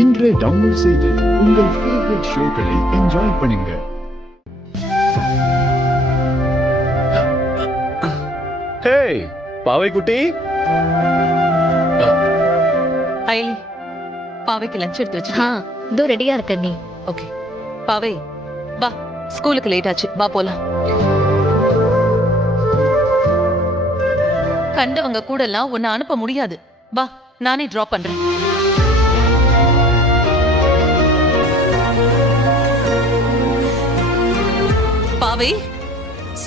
இன்றே டவுன்லோட் செய்து உங்கள் ஃபேவரட் ஷோக்களை என்ஜாய் பண்ணுங்க. ஹேய் பாவை குட்டி, ஐலி, பாவைக்கு லஞ்ச் எடுத்து வச்சு. இதோ ரெடியா இருக்க நீ. ஓகே பாவை, வா, ஸ்கூலுக்கு லேட் ஆச்சு, வா போலாம். கண்டவங்க கூட எல்லாம் உன்னை அனுப்ப முடியாது, வா நானே டிராப் பண்றேன். பாவை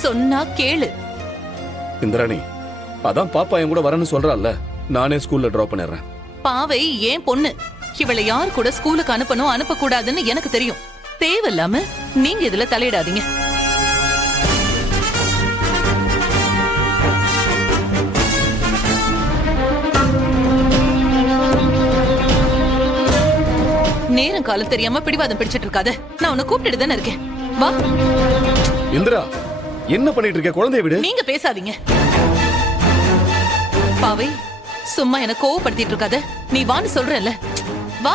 சொன்னா கேளு. இந்திராணி, அதான் பாப்பா என் கூட வரேன்னு சொல்றாள்ல, நானே ஸ்கூல்ல டிராப் பண்ணிடுறேன். பாவை ஏன் பொண்ணு, இவளை யார் கூட ஸ்கூலுக்கு அனுப்பணும் அனுப்ப கூடாதுன்னு எனக்கு தெரியும். தேவையில்லாம நீங்க இதுல தலையிடாதீங்க. நேரம் காலம் தெரியாம பிடிவாதம் பிடிச்சிட்டு இருக்காத. நான் உன்னை கூப்பிட்டு தானே இருக்கேன், வா. இந்திரா, என்ன பண்ணிட்டு இருக்க? குழந்தைய விடு. நீங்க பேசாதீங்க. பாவை சும்மா என்ன கோவப்படுத்திட்டு இருக்காத. நீ வான்னு சொல்றேன்ல, வா.